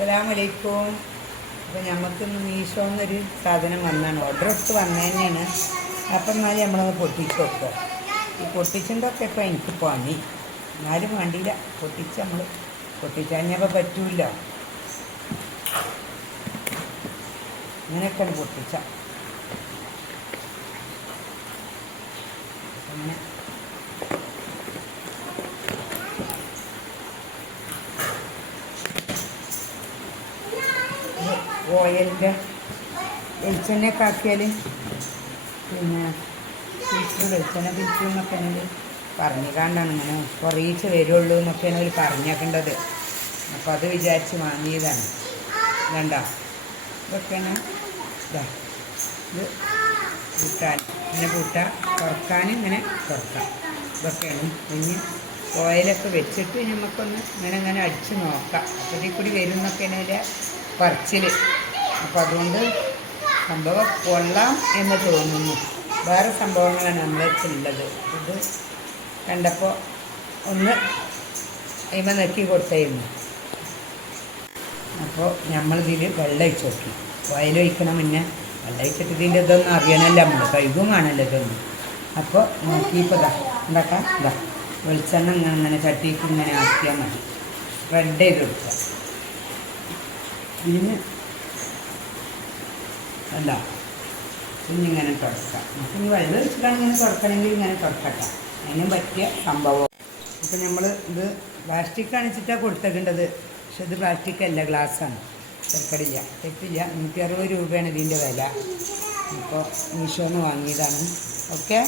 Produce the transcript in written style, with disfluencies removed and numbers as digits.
അസ്സലാമലൈക്കും. അപ്പോൾ നമുക്കിന്ന് മീഷോന്നൊരു സാധനം വന്നാണ്, ഓർഡർ എടുത്ത് വന്നു തന്നെയാണ്. അപ്പം എന്നാലും നമ്മളൊന്ന് പൊട്ടിച്ച് വെക്കുക. ഈ പൊട്ടിച്ചിട്ടൊക്കെ ഇപ്പോൾ എനിക്ക് പണി, എന്നാലും വേണ്ടിയില്ല, നമ്മൾ പൊട്ടിച്ചപ്പോൾ പറ്റൂല. ഇങ്ങനെയൊക്കെയാണ് പൊട്ടിച്ച അങ്ങനെ ഓയിലിൻ്റെ വെളിച്ചെണ്ണയൊക്കെ ആക്കിയാൽ പിന്നെ ഫിൽറ്റർ വെളിച്ചെണ്ണ ഫിൽറ്റർ എന്നൊക്കെ ആണെങ്കിൽ പറഞ്ഞുകൊണ്ടാണ് ഇങ്ങനെ കുറേച്ച് വരുള്ളൂ എന്നൊക്കെയാണ് അവർ പറഞ്ഞേക്കേണ്ടത്. അപ്പോൾ അത് വിചാരിച്ച് വാങ്ങിയതാണ്. ഇതണ്ടോ, ഇതൊക്കെയാണ് ഇതാ, ഇത് കൂട്ടാൻ ഇങ്ങനെ കൂട്ടാൻ, തുറക്കാൻ ഇങ്ങനെ തുറക്കാം. ഇതൊക്കെയാണ്. ഇനി ഓയിലൊക്കെ വെച്ചിട്ട് നമുക്കൊന്ന് ഇങ്ങനെ അടിച്ച് നോക്കാം. അപ്പോൾ ഇതിൽ കൂടി വരും എന്നൊക്കെയാണ് അതിൻ്റെ പറച്ചിൽ. അപ്പോൾ അതുകൊണ്ട് സംഭവം കൊള്ളാം എന്ന് തോന്നുന്നു. വേറെ സംഭവങ്ങളാണ് നമ്മളടുത്തുള്ളത്. ഇത് കണ്ടപ്പോൾ ഒന്ന് അതിമ നെക്കി കൊടുത്തായിരുന്നു. അപ്പോൾ നമ്മളിതിൽ വെള്ളം ഒഴിച്ച് നോക്കി. ഓയിലൊഴിക്കണം, പിന്നെ വെള്ളം ഒഴിച്ചിട്ട് ഇതിൻ്റെ ഇതൊന്നും അറിയണമല്ലോ, നമ്മൾ കഴുകുമാണല്ലോ ഇതൊന്നും. അപ്പോൾ നോക്കിയപ്പോൾ ഉണ്ടാക്കാം. ഇതാ വെളിച്ചെണ്ണ ഇങ്ങനെ ചട്ടിക്ക് ഇങ്ങനെ ആക്കിയാൽ മതി. സ്പ്രെഡ് ചെയ്ത് കൊടുക്കുക. ഇതിന് അല്ല ഇന്നിങ്ങനെ തുറക്കാം. നമുക്ക് ഇനി വെള്ളം ഒഴിച്ചിട്ടാണ് ഇങ്ങനെ തുറക്കണമെങ്കിൽ ഇങ്ങനെ തുറക്കട്ടെ, അതിനും പറ്റിയ സംഭവം. ഇപ്പം നമ്മൾ ഇത് പ്ലാസ്റ്റിക് കാണിച്ചിട്ടാണ് കൊടുത്തേക്കേണ്ടത്, പക്ഷെ ഇത് പ്ലാസ്റ്റിക് അല്ല, ഗ്ലാസ്സാണ്. തെക്കടില്ല, തെറ്റില്ല. 160 രൂപയാണ് ഇതിൻ്റെ വില. ഇപ്പോൾ മീഷോന്ന് വാങ്ങിയതാണ്. ഓക്കെ.